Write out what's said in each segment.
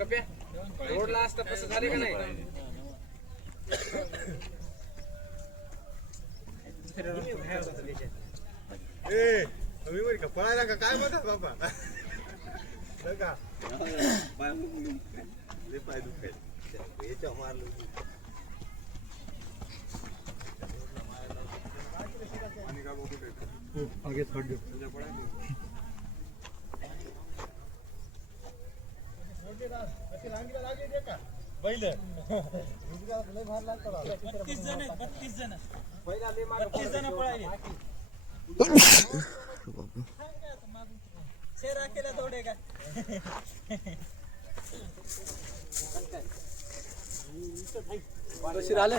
रोडला असतं कसं झाले का नाही पळायला का काय म्हणतात बाबा का पाय दुखाय याच्या मारलं आगे छोड़ दो पहिले 32 जण पहिला ले मार 32 जण पळाले शेरा केला थोडे का बशीर आले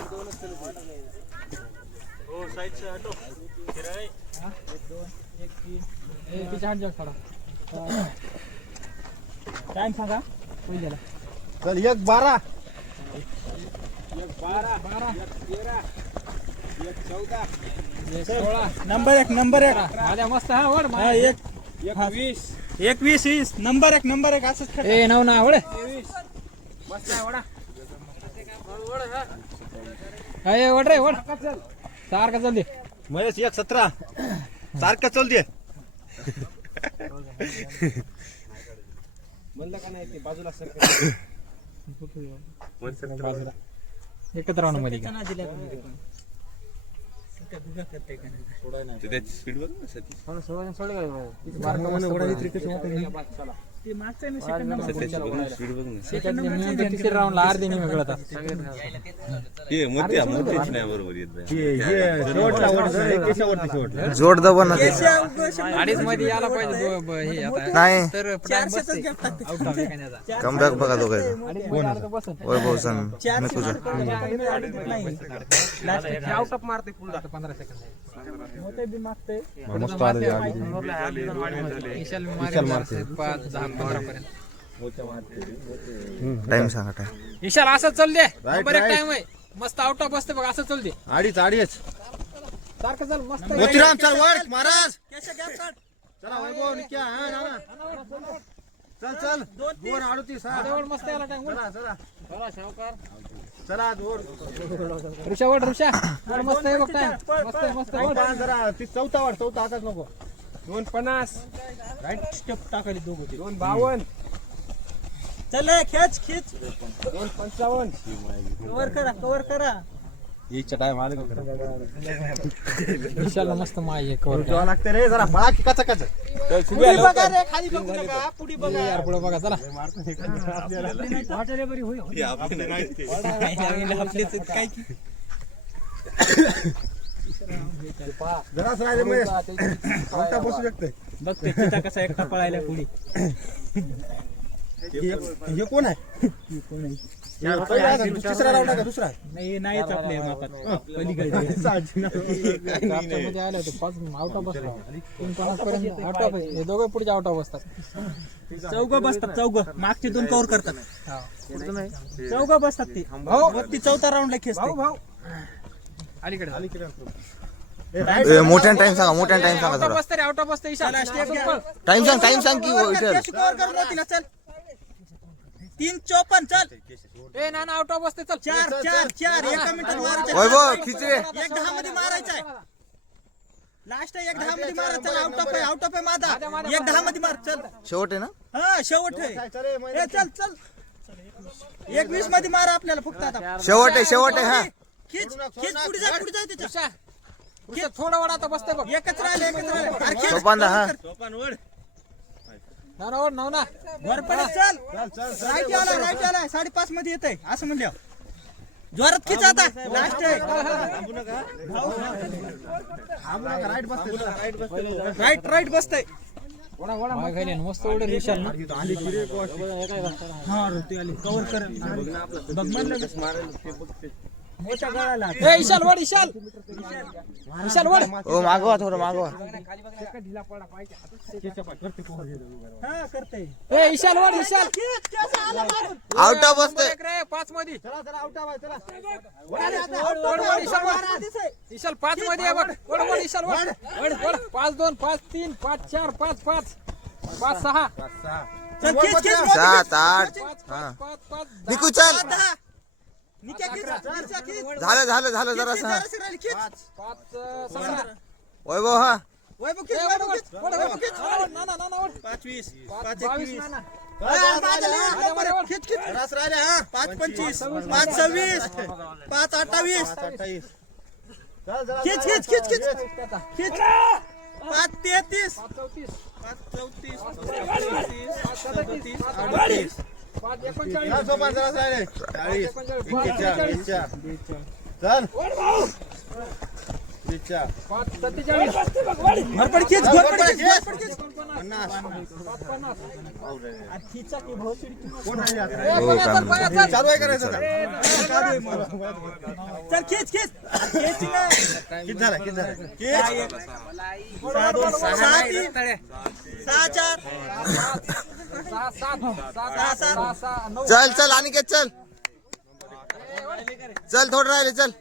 हो साइड से हटो शेरा है 1 2 1 3 पीछे हट जाओ थोड़ा टाइम सांगा होईल गेला चल 1:12 नंबर एक माझ्या मस्त हा वर 21 नंबर एक असंच ए नव ना वळ मस्त आहे वडा ए वड रे वड सारखा चल दे महेश 1:17 सारखा चल दे म्हणलं का नाही ते बाजूला सरकत बाजूला एकत्र राहून मध्ये स्पीड बघ ना सती ते मागचं आहे ना सेकंड नंबर स्पीड बघ ना सेकंड नंबर तिसऱ्या राऊंडला अर्धे नाही वेगळा हे मोठ्या मोठ्याच नाही बरोबर येत शेवटला जोड दबा ना ते. अडीच मध्ये यायला पाहिजे हे आता नाही तर आउट ऑफ एखाद्याचा कमबॅक बघा दोघांचा वैभव संघ आउट ऑफ मारते पुढे 15 सेकंद होते बी मागते मस्त आले विशाल मारते 5 10 15 पर्यंत टाइम सांगा टाइम विशाल असं चल दे नंबर एक टाइम आहे मस्त आउट ऑफ बसते बघ असं चल दे अडीच सारखं चल मस्त मोतीराम चल वर महाराज चला वैभव निक्या हा ना चल 2:38 हा जवळ मस्त याला टाइम चला शावकार चला दोन ऋषा मस्त आहे बघ टाइम मस्त जरा ती चौथा आताच नको 2:50 राईट स्टेप टाकायला दोघं 2:52 चल खेच 2:55 कव्हर करा याच्या टाइम आले का विशाल मस्त माय आहे कव्हर ठेवा लागते रे जरा बळा की कचा चल पुढे बघा रे खाली बघू नका पुढे बघा यार पुढे बघा चला वाटले बरी होय आपले नाही आपलेच काय की जरा राहिले महेश आता बसू शकते बघ ते चिता कसा एकटा पळायला पुढे हे कोण आहे तिसरा राऊंड आहे का दुसरा नाहीच आपल्या मापात पलीकडे मध्ये आले होते 5 आउट ऑफ बसला 3:50 पर्यंत आउट ऑफ आहे हे दोघे पुढे आउट ऑफ बसतात चौघ मागचे 2 कव्हर करतात चौघ बसतात ते ती चौथा राऊंडला खेचते भाऊ अलीकडे मोठ्यान टाइम सांगा थोडा बसते रे आउट ऑफ बसते टाइम सांग की विशाल चल 3:54 चल ए ना आउट ऑफ बसते चल 4 एका मिनिटात मारायचं वैभव खिच रे 1:10 मध्ये मारायचं आहे लास्ट 1:10 मध्ये मारायचं आउट ऑफ आहे माझा 1:10 मध्ये मार चल शेवट आहे ना हा शेवट आहे ए चल 1:20 मध्ये मारा आपल्याला फक्त आता शेवट आहे हा खिच पुढे जा त्याच्या थोडा वडा आता बसते बघ एकच राहिले सोपान हा ना वर पडे चल राईट आला 5:30 मध्ये येतंय असं म्हणलं जोरात खिच आता लास्ट आहे राईट बसतंय मस्त ऑर्डर विशाल ना हा ऋतू आली कव्हर कर बघ म्हणलं मोठा गळाला ए विशाल वड ओ मागवा थोडं मागवा ढिला पडला पाहिजे हा करते ए विशाल आउट ऑफ बसते रे 5 मध्ये चला आउट आहे चला विशाल 5 मध्ये आहे बघ वड विशाल वड 5 2 5 3 5 4 5 5 5 6 चल खीच खीच 7 8 हा निकू चल निक्या खीच झालं झालं झालं जरासं हा खीच वैभव हा वैभव खीच वैभव खीच वैभव खीच ना 5 20 5 21 खीच खीच रस राहिले हा 5 25 5 26 5 28 खीच खीच खीच खीच खीच 5 33 5 34 38 सोपान रस राहिले 40 चल घरपड खीच घरपड खीच 50 खीचा की भाऊ हो काम चालू आहे करायचं चल खीच खीच खीच किती झालं खीच 6 चल चल अनिकेत चल चल थोडं राहिले चल